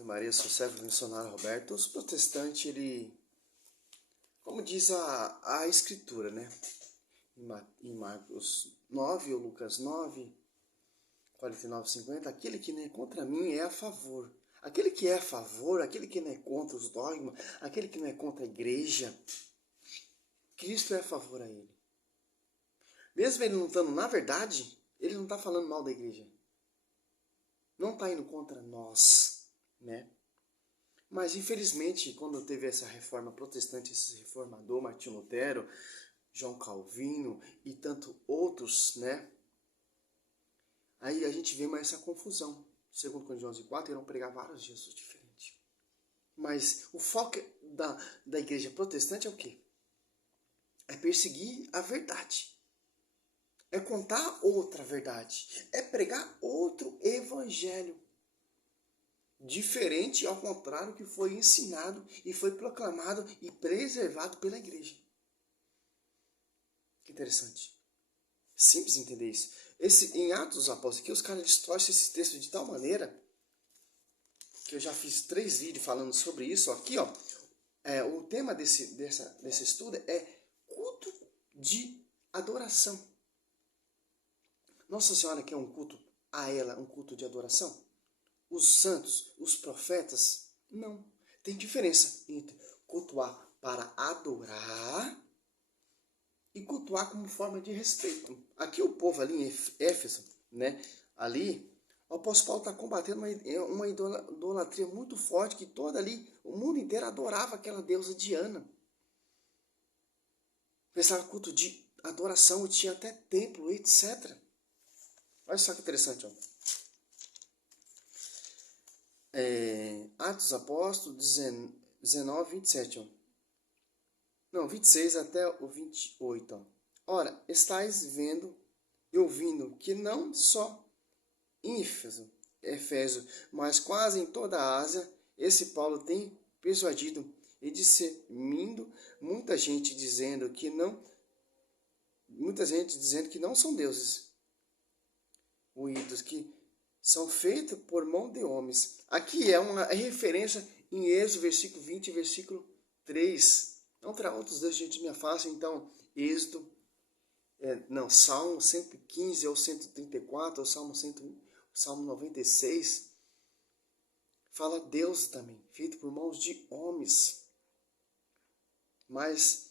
Ave Maria, sou servo do missionário Roberto. Os protestantes, como diz a Escritura, né? Em Marcos 9 ou Lucas 9, 49, 50, aquele que não é contra mim é a favor. Aquele que é a favor, aquele que não é contra os dogmas, aquele que não é contra a igreja, Cristo é a favor a ele. Mesmo ele não estando na verdade, ele não está falando mal da igreja. Não está indo contra nós, né? Mas, infelizmente, quando teve essa reforma protestante, esse reformador, Martinho Lutero, João Calvino e tanto outros, né? Aí a gente vê mais essa confusão. Segundo Coríntios 11:4, irão pregar vários Jesus diferentes. Mas o foco da igreja protestante é o quê? É perseguir a verdade. É contar outra verdade. É pregar outro evangelho. Diferente, ao contrário, que foi ensinado e foi proclamado e preservado pela igreja. Que interessante. Simples entender isso. Em Atos dos Apóstolos aqui, os caras distorcem esse texto de tal maneira que eu já fiz 3 vídeos falando sobre isso. Aqui, ó, o tema desse estudo é culto de adoração. Nossa Senhora quer um culto a ela, um culto de adoração? Os santos, os profetas, não. Tem diferença entre cultuar para adorar e cultuar como forma de respeito. Aqui o povo ali em Éfeso, né? Ali, o apóstolo Paulo está combatendo uma idolatria muito forte, que toda ali, o mundo inteiro adorava aquela deusa Diana. Pensava culto de adoração, tinha até templo, etc. Olha só que interessante, ó. Atos dos Apóstolos 19, 27, ó. Não, 26 até o 28, ó. Ora, estáis vendo e ouvindo que não só em Éfeso, mas quase em toda a Ásia, esse Paulo tem persuadido e discernindo muita gente dizendo que não são deuses, ídolos que são feitos por mão de homens. Aqui é uma referência em Êxodo, versículo 20, versículo 3. Não terá outros deuses diante de minha face. Então, Êxodo, Salmo 115 ou 134, ou Salmo 96, fala Deus também, feito por mãos de homens. Mas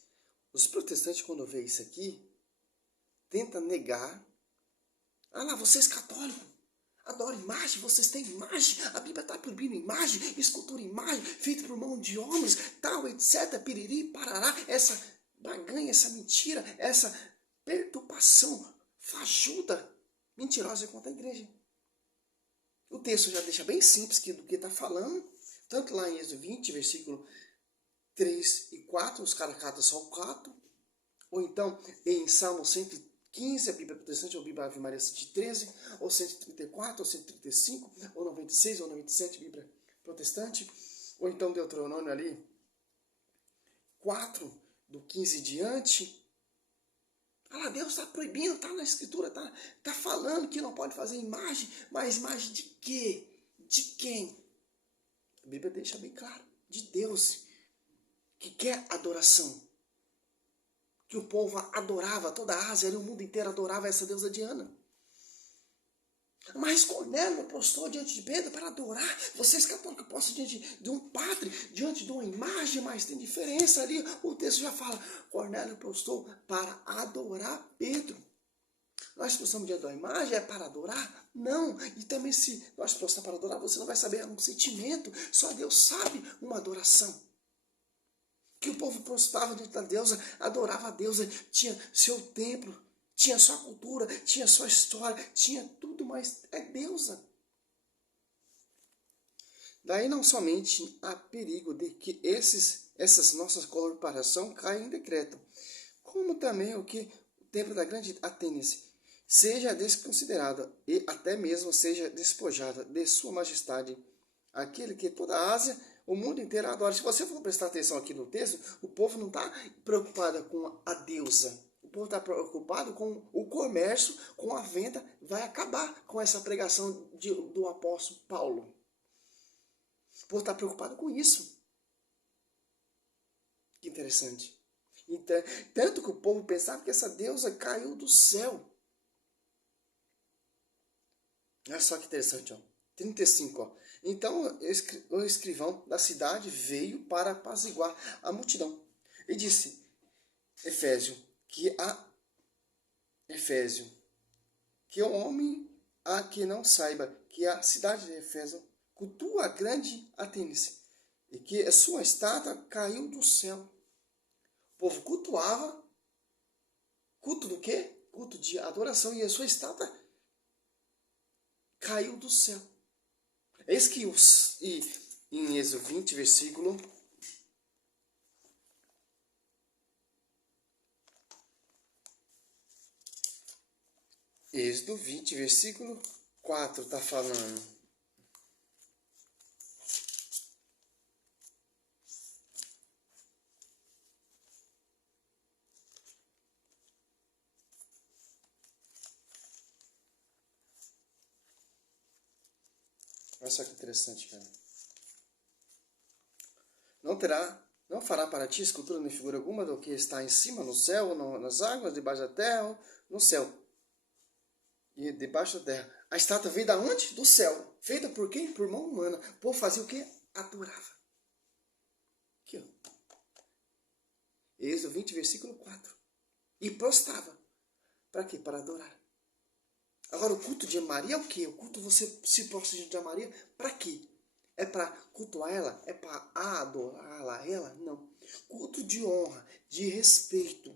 os protestantes, quando vê isso aqui, tentam negar. Ah lá, vocês católicos adoram imagem, vocês têm imagem, a Bíblia está proibindo imagem, escultura imagem, feita por mão de homens, tal, etc, piriri, parará, essa baganha, essa mentira, essa perturbação fajuda, mentirosa contra a igreja. O texto já deixa bem simples do que está falando, tanto lá em Êxodo 20, versículo 3 e 4, os caras catam só o 4, ou então em Salmo 115, a Bíblia protestante, ou Bíblia Ave Maria 113, ou 134, ou 135, ou 96, ou 97, Bíblia protestante, ou então Deuteronômio ali, 4, do 15 em diante. Ah lá, Deus está proibindo, está na Escritura, está falando que não pode fazer imagem, mas imagem de quê? De quem? A Bíblia deixa bem claro, de Deus, que quer adoração. Que o povo adorava, toda a Ásia e o mundo inteiro adorava essa deusa Diana. Mas Cornélio postou diante de Pedro para adorar. Vocês católicos postam diante de um padre, diante de uma imagem, mas tem diferença ali. O texto já fala, Cornélio postou para adorar Pedro. Nós postamos diante de uma imagem, é para adorar? Não. E também se nós postamos para adorar, você não vai saber um sentimento. Só Deus sabe uma adoração. Que o povo prostrava diante da deusa, adorava a deusa, tinha seu templo, tinha sua cultura, tinha sua história, tinha tudo, mas é deusa. Daí não somente há perigo de que essas nossas corporações caem em decreto, como também o templo da grande Atenas seja desconsiderado e até mesmo seja despojado de sua majestade, aquele que toda a Ásia, o mundo inteiro adora. Se você for prestar atenção aqui no texto, o povo não está preocupado com a deusa. O povo está preocupado com o comércio, com a venda. Vai acabar com essa pregação do apóstolo Paulo. povo está preocupado com isso. Que interessante. Então, tanto que o povo pensava que essa deusa caiu do céu. Olha só que interessante, ó. 35, ó. Então o escrivão da cidade veio para apaziguar a multidão. E disse, Efésio, que o homem a que não saiba que a cidade de Éfeso cultua a grande Atênis, e que a sua estátua caiu do céu. O povo cultuava, culto do quê? Culto de adoração, e a sua estátua caiu do céu. Eis que em Êxodo 20, versículo Êxodo 20, versículo 4 está falando. Olha só que interessante, cara. Não fará para ti escultura nem figura alguma do que está em cima, no céu, nas águas, debaixo da terra, no céu. E debaixo da terra. A estátua veio da onde? Do céu. Feita por quem? Por mão humana. O povo fazia o quê? Adorava. Aqui, ó. Êxodo 20, versículo 4. E prostrava. Para quê? Para adorar. Agora, o culto de Maria é o quê? O culto você se prostra diante de Maria para quê? É para cultuar ela? É para adorá-la ela? Não. Culto de honra, de respeito.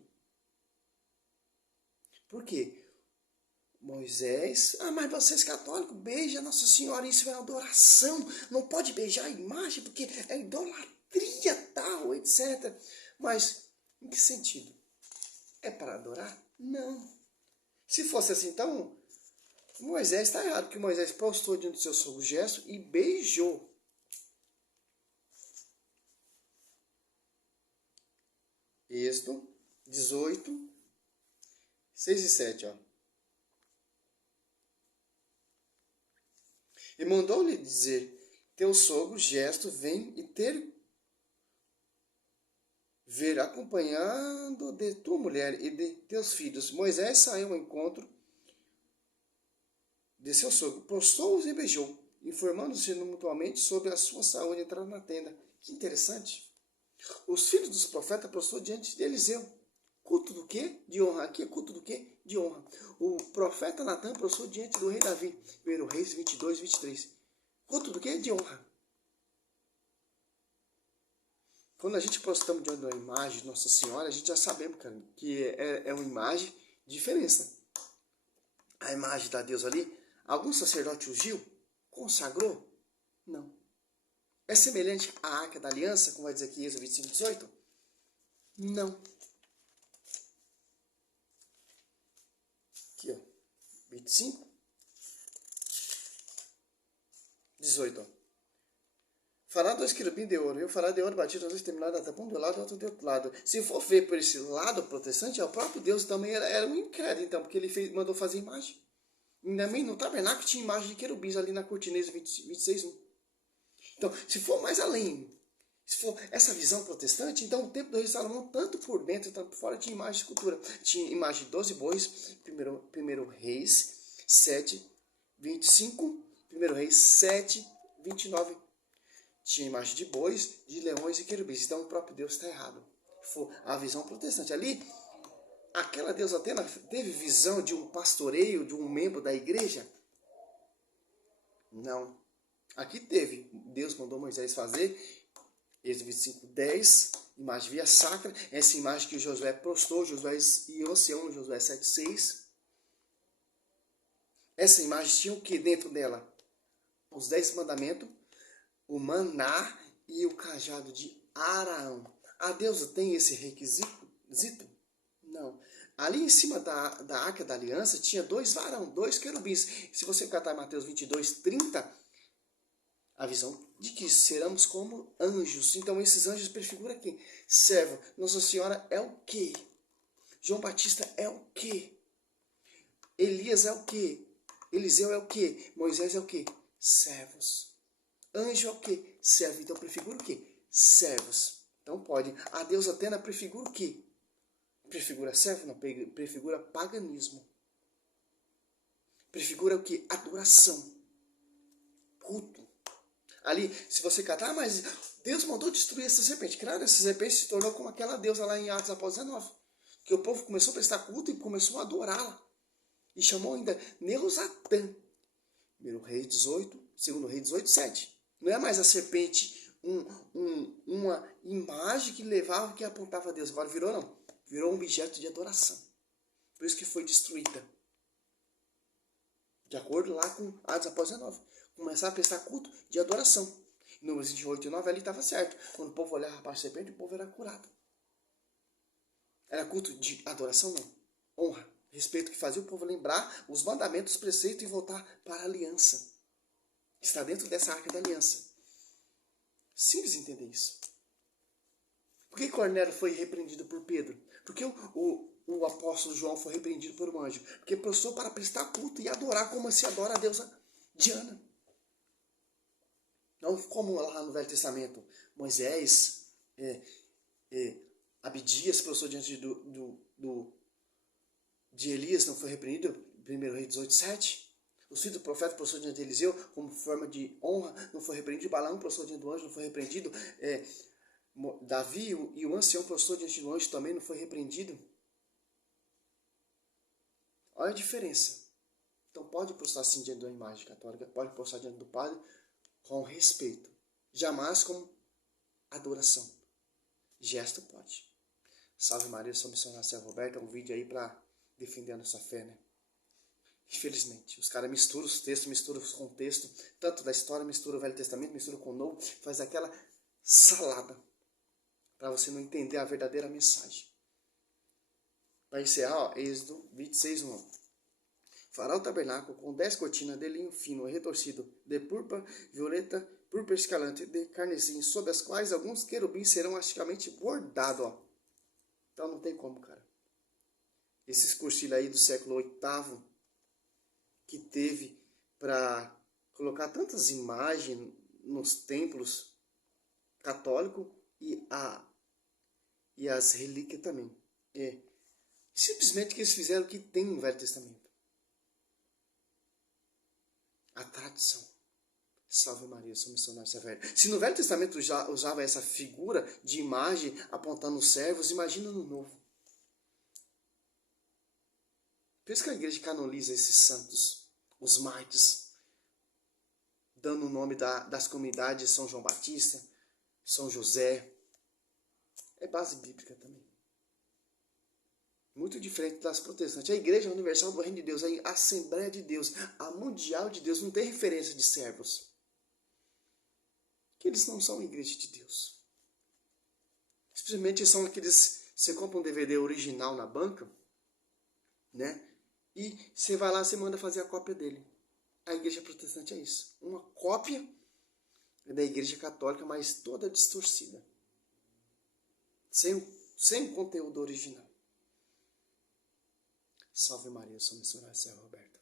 Por quê? Moisés, mas vocês católicos beijam Nossa Senhora, isso é adoração. Não pode beijar a imagem porque é idolatria, tal, etc. Mas, em que sentido? É para adorar? Não. Se fosse assim, então, Moisés está errado, porque Moisés prostrou diante do seu sogro gesto e beijou. Êxodo 18, 6 e 7, ó. E mandou-lhe dizer, teu sogro gesto vem e ver acompanhando de tua mulher e de teus filhos. Moisés saiu ao encontro de seu sogro, prostrou-os e beijou, informando-se mutuamente sobre a sua saúde, entraram na tenda. Que interessante. Os filhos dos profetas prostrou diante de Eliseu. Culto do quê? De honra. Aqui é culto do quê? De honra. O profeta Natan prostrou diante do rei Davi. 1 Reis 22, 23. Culto do quê? De honra. Quando a gente prostramos diante de uma imagem de Nossa Senhora, a gente já sabemos, cara, que é uma imagem de diferença. A imagem da deusa ali, algum sacerdote ungiu? Consagrou? Não. É semelhante à Arca da Aliança, como vai dizer aqui em Êxodo 25, 18? Não. Aqui, ó. 25, 18, ó. Fará 2 querubins de ouro, eu fará de ouro batido, dois terminados até um do lado e outro do outro lado. Se for ver por esse lado protestante, o próprio Deus também era um incrédulo, então, porque ele mandou fazer imagem. E também no tabernáculo tinha imagem de querubins ali na cortineza 26, 1. Então, se for mais além, se for essa visão protestante, então o templo do rei Salomão, tanto por dentro quanto por fora, tinha imagem de escultura. Tinha imagem de 12 bois, primeiro Reis 7, 25, primeiro Reis 7, 29. Tinha imagem de bois, de leões e querubins. Então o próprio Deus está errado. For a visão protestante. Ali, aquela deusa Atena teve visão de um pastoreio, de um membro da igreja? Não. Aqui teve. Deus mandou Moisés fazer. Êxodo 25, 10. Imagem via sacra. Essa imagem que Josué prostrou, Josué e Oceão, Josué 7, 6. Essa imagem tinha o que dentro dela? Os 10 mandamentos, o maná e o cajado de Araão. A deusa tem esse requisito? Não. Ali em cima da Arca da Aliança tinha 2 varão, 2 querubins. Se você catar Mateus 22, 30, a visão de que seremos como anjos. Então esses anjos prefiguram quem? Servo. Nossa Senhora é o quê? João Batista é o quê? Elias é o quê? Eliseu é o quê? Moisés é o quê? Servos. Anjo é o quê? Servo. Então prefigura o quê? Servos. Então pode. A deusa Atena prefigura o quê? Prefigura servo? Não, prefigura paganismo. Prefigura o quê? Adoração. Culto. Ali, se você catar, mas Deus mandou destruir essa serpente. Claro, essa serpente se tornou como aquela deusa lá em Atos após 19. Que o povo começou a prestar culto e começou a adorá-la. E chamou ainda Neusatã. 1 Reis 18, 2 Reis 18, 7. Não é mais a serpente uma imagem que levava, que apontava a Deus. Agora virou não. Virou um objeto de adoração. Por isso que foi destruída. De acordo lá com Atos após 19. Começar a prestar culto de adoração. Números 28 e 9 ali estava certo. Quando o povo olhava para a serpente, o povo era curado. Era culto de adoração, não. Honra, respeito, que fazia o povo lembrar os mandamentos, os preceitos e voltar para a aliança. Que está dentro dessa arca da aliança. Simples entender isso. Por que Cornélio foi repreendido por Pedro? Por que o apóstolo João foi repreendido por um anjo? Porque postou para prestar culto e adorar como se adora a deusa Diana. Não como lá no Velho Testamento, Moisés, Abidias postou diante de Elias, não foi repreendido, 1 Reis 18, 7. O filho do profeta postou diante de Eliseu como forma de honra, não foi repreendido. Balaão postou diante do anjo, não foi repreendido. Davi e o ancião postou diante do anjo, também não foi repreendido. Olha a diferença. Então pode postar assim diante de uma imagem católica, pode postar diante do padre com respeito. Jamais com adoração. Gesto pode. Salve Maria, sou missionário Sérgio Roberto. É um vídeo aí para defender a nossa fé, né? Infelizmente, os caras misturam os textos, misturam os contextos, tanto da história, misturam o Velho Testamento, misturam com o Novo, faz aquela salada para você não entender a verdadeira mensagem. Para encerrar, ó, Êxodo 26, 1. Fará o tabernáculo com 10 cortinas de linho fino e retorcido, de púrpura, violeta, púrpura escalante, de carmesim, sobre as quais alguns querubins serão artisticamente bordados. Ó. Então não tem como, cara. Esses cursilhos aí do século VIII, que teve para colocar tantas imagens nos templos católicos e as relíquias também. Simplesmente que eles fizeram o que tem no Velho Testamento. A tradição. Salve Maria, sou missionário severo. Se no Velho Testamento já usava essa figura de imagem apontando os servos, imagina no Novo. Por isso que a igreja canoniza esses santos, os mártires, dando o nome das comunidades São João Batista, São José. É base bíblica também. Muito diferente das protestantes. A Igreja Universal do Reino de Deus, a Assembleia de Deus, a Mundial de Deus, não tem referência de servos. Que eles não são igreja de Deus. Simplesmente são aqueles... Você compra um DVD original na banca, né? E você vai lá, você manda fazer a cópia dele. A igreja protestante é isso. Uma cópia da igreja católica, mas toda distorcida. Sem o conteúdo original. Salve Maria, sou missionário Sérgio Roberto.